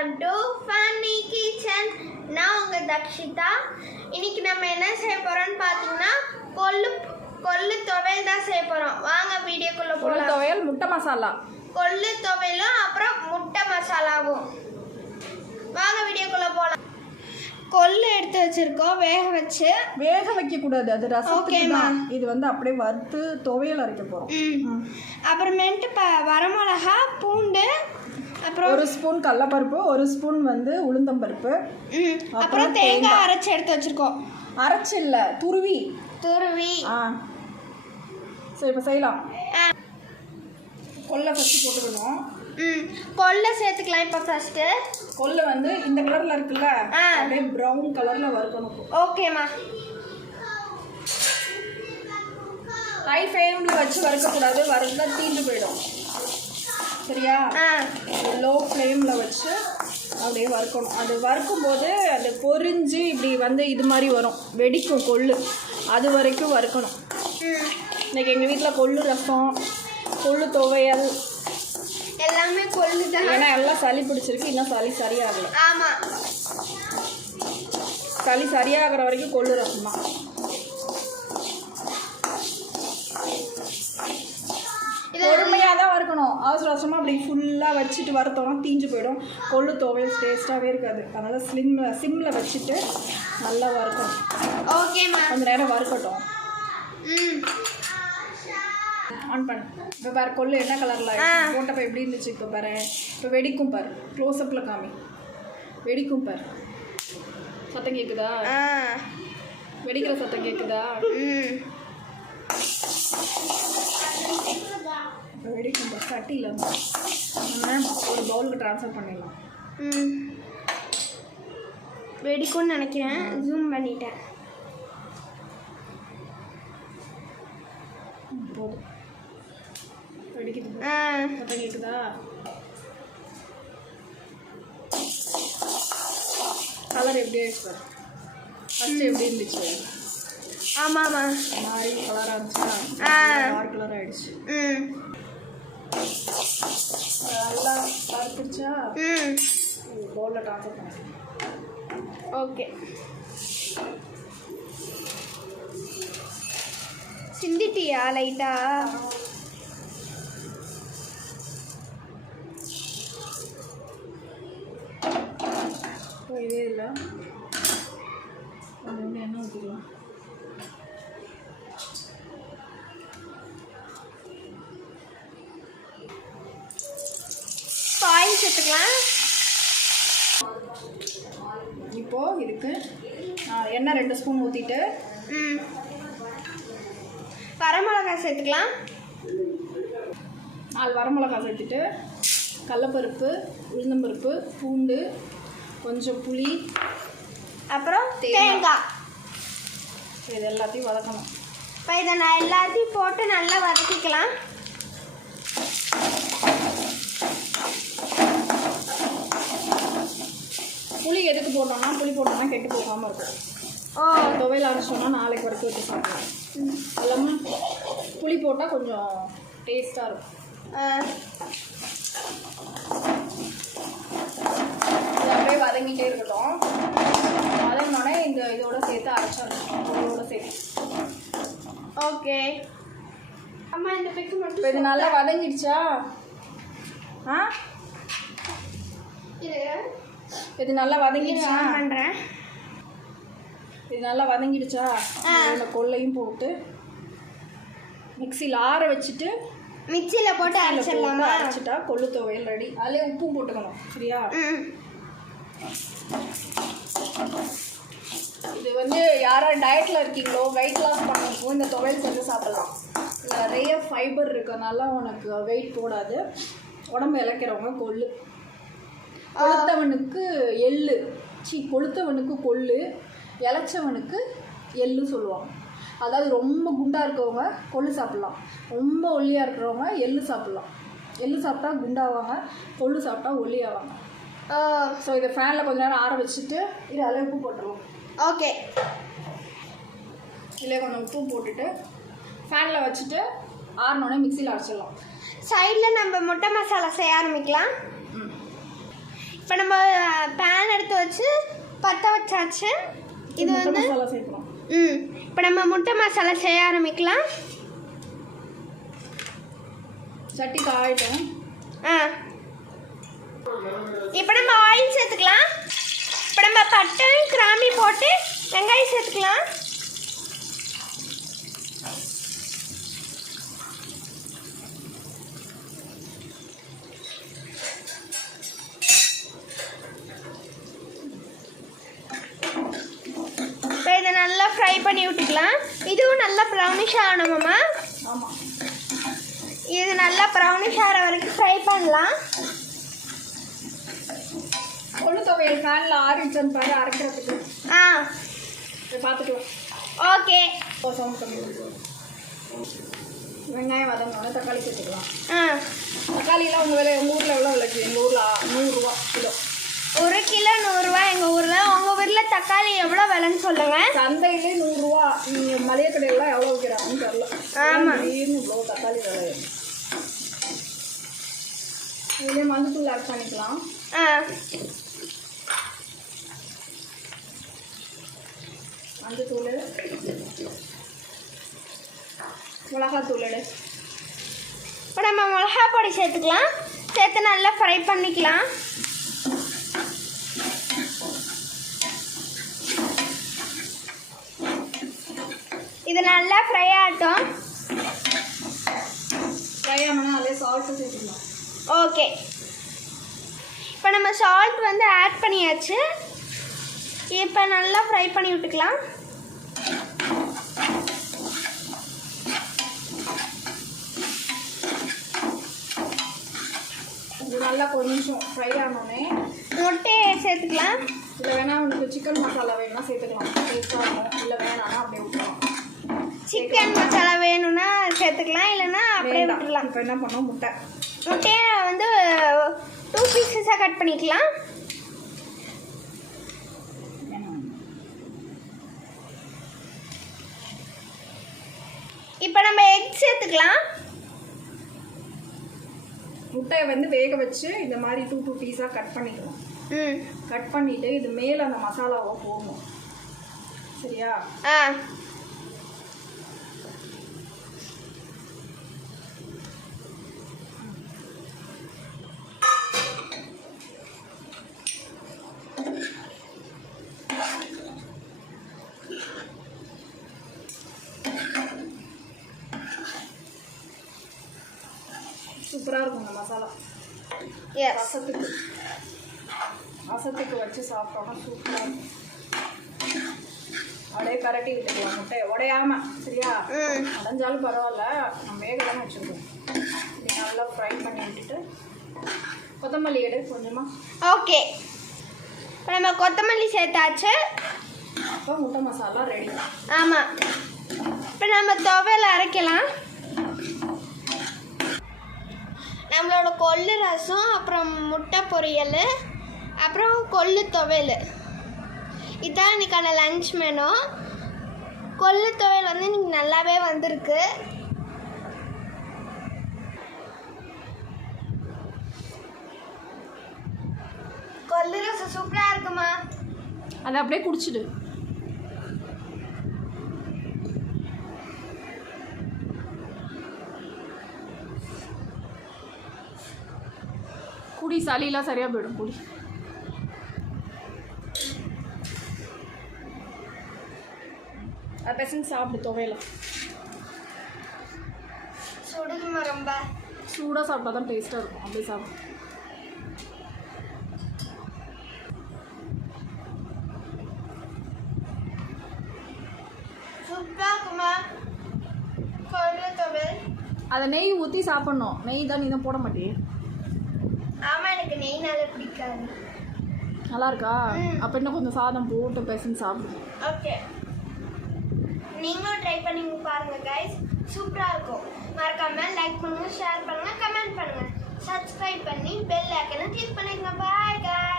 Welcome to funny kitchen. நான் உங்கள் தக்ஷிதா. இன்னைக்கு நம்ம என்ன செய்ய போகிறோம்னு பார்த்தீங்கன்னா கொள்ளு துவையல் தான் செய்ய போகிறோம். வாங்க வீடியோக்குள்ளே போகலாம். கொள்ளு துவையல், முட்டை மசாலா. கொள்ளு துவையலும் அப்புறம் முட்டை மசாலாவும். வாங்க வீடியோக்குள்ளே போகலாம். கொள்ளு எடுத்து வச்சிருக்கோம், வேக வைக்க கூடாது, அது ரசத்துக்கு தான். இது வந்து அப்படியே வறுத்து துவையல் அரைக்க போறோம். அப்புறமேட்டு வரமிளகா, பூண்டு, அப்புறம் 1 ஸ்பூன் கடலைப்பருப்பு, 1 ஸ்பூன் வந்து உளுந்தம்பருப்பு, அப்புறம் தேங்காய் அரைச்சி எடுத்து வச்சிருக்கோம். அரைச்சி இல்ல, துருவி. சரி, இப்போ செய்யலாம். கொள்ளை ஃபர்ஸ்ட் போட்டுக்கணும். கொள்ளை சேர்த்துக்கலாம். இப்போ ஃபர்ஸ்ட் கொள்ளை வந்து இந்த கலர்ல இருக்குல்ல, அப்படியே பிரவுன் கலர்ல வறுக்கணும். ஓகேம்மா. ஹை ஃப்ளேம்ல வச்சு வறுக்கக்கூடாது, வறுத்தா தீஞ்சு போயிடும். சரியா? லோ ஃப்ளேம்ல வச்சு அப்படியே வறுக்கணும். அது வறுக்கும்போது அது பொரிஞ்சு இப்படி வந்து இது மாதிரி வரும், வெடிக்கும் கொள்ளு. அது வரைக்கும் வறுக்கணும். இன்னைக்கு எங்கள் வீட்டில் கொள்ளு ரசம், கொள்ளு துவையல் எல்லாமே கொள்ளு தான். ஏன்னா எல்லாம் சளி பிடிச்சிருக்கு, இன்னும் சளி சரியாகல. ஆமாம், சளி சரியாகிற வரைக்கும் கொள்ளு ரசம் தான். பொறுமையாக தான் வறுக்கணும். அவசர அவசரமாக அப்படி ஃபுல்லாக வச்சுட்டு வறுத்தோம்னா தீஞ்சு போயிடும். கொள்ளு துவையல் டேஸ்ட்டாகவே இருக்காது. அதனால் சிம்மில் வச்சுட்டு நல்லா வறுக்கணும். ஓகேம்மா. கொஞ்சம் நேரம் வறுக்கட்டும். ஆன் பண்ணு. இப்போ பாரு, கொள்ளு என்ன கலரில் போட்டப்போ எப்படி இருந்துச்சு. இப்போ பாரு, இப்போ வெடிக்கும் பாரு. க்ளோஸ்அப்பில் காமி. வெடிக்கும் பாரு. சத்தம் கேட்குதா? வெடிக்கிற சத்தம் கேட்குதா? இப்போ வெடிக்கும் பாரு. கட்டி இல்லாமல் நம்ம ஒரு பவுலுக்கு ட்ரான்ஸ்ஃபர் பண்ணிடலாம். வெடிக்கும்னு நினைக்கிறேன், ஜூம் பண்ணிட்டேன். போதும், வெடிக்குது. சத்தம் கேட்குதா? கலர் எப்படி ஆயிடுச்சு பாரு. ஃபஸ்ட்டு எப்படி இருந்துச்சு? ஆமாம்மா, மாதிரி கலராக இருந்துச்சா? டார்க் கலர் ஆகிடுச்சு. நல்லா வறுத்துருச்சா? பவுலில் ட்ரான்ஸ்ஃபர் பண்ணிக்கலாம். ஓகே. சிந்திட்டியா லைட்டா? இதே இல்லை, அது வந்து எண்ணெய் ஊற்றிக்கலாம். ஆயில் சேர்த்துக்கலாம். இப்போது இதுக்கு எண்ணெய் 2 ஸ்பூன் ஊற்றிட்டு வரமிளகாய் சேர்த்துக்கலாம். 4 வரமிளகாய் சேர்த்துட்டு கடலைப்பருப்பு, உளுந்தம்பருப்பு, பூண்டு, கொஞ்சம் புளி, அப்புறம் தேங்காய், இது எல்லாத்தையும் வதக்கணும். இப்போ இதை நான் எல்லாத்தையும் போட்டு நல்லா வதக்கிக்கலாம். புளி எதுக்கு போட்டோம்னா, புளி போட்டோம்னா கெட்டு போகாமல் இருக்கும். துவையல் அரைச்சோம்னா நாளைக்கு வரைக்கும் வச்சு சாப்பிடலாம். எல்லாமே புளி போட்டால் கொஞ்சம் டேஸ்ட்டாக இருக்கும். இது அப்படியே வதங்கிட்டே இருக்கட்டும். வதங்கினோடனே இதோட சேர்த்து அரைச்சிடணும், இதோட சேர்த்து. ஓகே அம்மா, இந்த பிக்கு மட்டும். இப்போ இது நல்லா வதங்கிடுச்சா? இது நல்லா வதங்கிடுச்சா? பண்ணுறேன். இது நல்லா வதங்கிடுச்சா? இந்த கொள்ளையும் போட்டு மிக்சியில் ஆற வச்சுட்டு மிக்சியில் போட்டு அரைச்சிடலாமா? அரைச்சிட்டா கொள்ளு துவையல் ரெடி. அதிலே உப்பும் போட்டுக்கணும். சரியா? இது வந்து யாராவது டயட்டில் இருக்கீங்களோ, வெயிட் லாஸ் பண்ணுறப்போ இந்த துவையல் செஞ்சு சாப்பிடலாம். நிறைய ஃபைபர் இருக்கனால உனக்கு வெயிட் போடாது. உடம்பு இழைக்கிறவங்க கொள்ளு. கொளுத்தவனுக்கு எள்ளு, கொளுத்தவனுக்கு கொள்ளு, இளைச்சவனுக்கு எள்ளு சொல்லுவாங்க. அதாவது ரொம்ப குண்டாக இருக்கவங்க கொள்ளு சாப்பிட்லாம், ரொம்ப ஒல்லியாக இருக்கிறவங்க எள்ளு சாப்பிட்லாம். எள்ளு சாப்பிட்டா குண்டாவாங்க, கொள்ளு சாப்பிட்டா ஒல்லியாவாங்க. ஸோ இதை ஃபேனில் கொஞ்சம் நேரம் ஆற வச்சுட்டு இது அதில் உப்பு போட்டுருவோம். ஓகே, இதில் கொஞ்சம் உப்பு போட்டுட்டு ஃபேனில் வச்சுட்டு ஆறினோடனே மிக்சியில் அரைச்சிடலாம். சைடில் நம்ம முட்டை மசாலா செய்ய ஆரம்பிக்கலாம். இப்போ நம்ம பேன் எடுத்து வச்சு பற்ற வச்சாச்சு. இது வந்து மசாலா சேர்க்கணும். இப்போ நம்ம முட்டை மசாலா செய்ய ஆரம்பிக்கலாம். சட்டி காயிட்டோம். இப்போ நம்ம ஆயில் சேர்த்துக்கலாம். இப்போ நம்ம பட்டை கிராம்பி போட்டு வெங்காயம் சேர்த்துக்கலாம். இப்போ இதை நல்லா ஃப்ரை பண்ணி விட்டுக்கலாம். இதுவும் நல்லா ப்ரௌனிஷ் ஆகணுமாம்மா? ஆமாம், இது நல்லா ப்ரௌனிஷ் ஆகிற வரைக்கும் ஃப்ரை பண்ணலாம். கொள்ளு துவையல் ஃபேனில் ஆரிச்சுன்னு பாரு அரைக்கிறதுக்கு. பார்த்துக்கலாம். ஓகே. சவுண்ட் பண்ணி வெங்காயம் வதங்கணும். தக்காளி சேர்த்துக்கலாம். தக்காளிலாம் உங்கள் ஊரில் எவ்வளோ விலைக்கு? எங்கள் ஊரில் 100 ரூபா கிலோ. 1 கிலோ 100 ரூபா எங்கள் ஊரில். உங்கள் ஊரில் தக்காளி எவ்வளோ விலைன்னு சொல்லுங்கள். சந்தையிலே 100 ரூபா. நீங்கள் மளிகை கடையிலாம் எவ்வளோ விற்கிறாங்கன்னு தெரில. ஆமாம், இவ்வளோ தக்காளி விலை. இதுலேயே மஞ்சத்தூள் ஆட் பண்ணிக்கலாம். மஞ்சத்தூள், மிளகாத்தூள். இப்போ நம்ம மிளகா பொடி சேர்த்துக்கலாம். சேர்த்து நல்லா ஃப்ரை பண்ணிக்கலாம். இது நல்லா ஃப்ரை ஆகட்டும். ஃப்ரை ஆனால் அதே சால்ட்டு சேர்த்துக்கலாம். ஓகே. இப்போ நம்ம சால்ட் வந்து ஆட் பண்ணியாச்சு. இப்போ நல்லா ஃப்ரை பண்ணி விட்டுக்கலாம். இது நல்லா கொஞ்சம் ஃப்ரை ஆனோடனே முட்டையை சேர்த்துக்கலாம். இல்லை வேணால் உங்களுக்கு சிக்கன் மசாலா வேணும்னா சேர்த்துக்கலாம். டேஸ்ட்டாக இருக்கும். இல்லை வேணாம்னா அப்படியே விட்டுக்கலாம். சிக்கன் மசாலா வேணும்னா சேர்த்துக்கலாம், இல்லைன்னா அப்படியே விட்டுடலாம். இப்போ என்ன பண்ணோம், முட்டையை வந்து 2 பீசஸாக கட் பண்ணிக்கலாம். இப்போ நம்ம எக் சேர்த்துக்கலாம். முட்டையை வந்து வேக வச்சு இந்த மாதிரி 2 பீஸாக கட் பண்ணிக்கலாம். கட் பண்ணிவிட்டு இது மேலே அந்த மசாலாவை போடணும். சரியா? சூப்பராக இருக்கும் இந்த மசாலா. ரசத்துக்கு வச்சு சாப்பிட்டோம்னா சூப்பராக இருக்கும். அப்படியே கரட்டி விட்டுக்கலாம். முட்டையை உடையாம. சரியா? உடஞ்சாலும் பரவாயில்ல, நம்ம வேக தானே வச்சுருக்கோம். இது நல்லா ஃப்ரை பண்ணி விட்டுட்டு கொத்தமல்லி எடு கொஞ்சமாக. ஓகே. இப்போ நம்ம கொத்தமல்லி சேர்த்தாச்சு. அப்போ முட்டை மசாலா ரெடி. ஆமாம். இப்போ நம்ம துவையல் அரைக்கலாம். நம்மளோட கொள்ளு ரசம், அப்புறம் முட்டை பொரியல், அப்புறம் கொள்ளு துவையல், இதுதான் இன்றைக்கான லன்ச் மெனு. கொள்ளு துவையல் வந்து இன்றைக்கி நல்லாவே வந்திருக்கு. கொள்ளு ரசம் சூப்பராக இருக்குமா? அதை அப்படியே குடிச்சிடு. குடி, சளியெல்லாம் சரியாக போயிடும். குடி. பெசன் சாப்பிடு. துவையலாம் சுடுமா? ரொம்ப சூடாக சாப்பிட்டா தான் டேஸ்ட்டாக இருக்கும். அப்படியே சாப்பிடு. சூப்பராக இருக்குமா கொள்ளு துவையல்? அதை நெய் ஊற்றி சாப்பிட்ணும். நெய் தான் நீ தான் போட மாட்டியே. ஆமாம், எனக்கு நெய்னால பிடிக்காது. நல்லா இருக்கா? அப்போ இன்னும் கொஞ்சம் சாதம் போட்டு பெசன் சாப்பிடு. ஓகே, நீங்களும் ட்ரை பண்ணி பாருங்கள் கைஸ். சூப்பராக இருக்கும். மறக்காமல் லைக் பண்ணுங்கள், ஷேர் பண்ணுங்கள், கமெண்ட் பண்ணுங்கள், சப்ஸ்கிரைப் பண்ணி பெல் ஐக்கனை கிளிக் பண்ணிக்கங்க. Bye guys.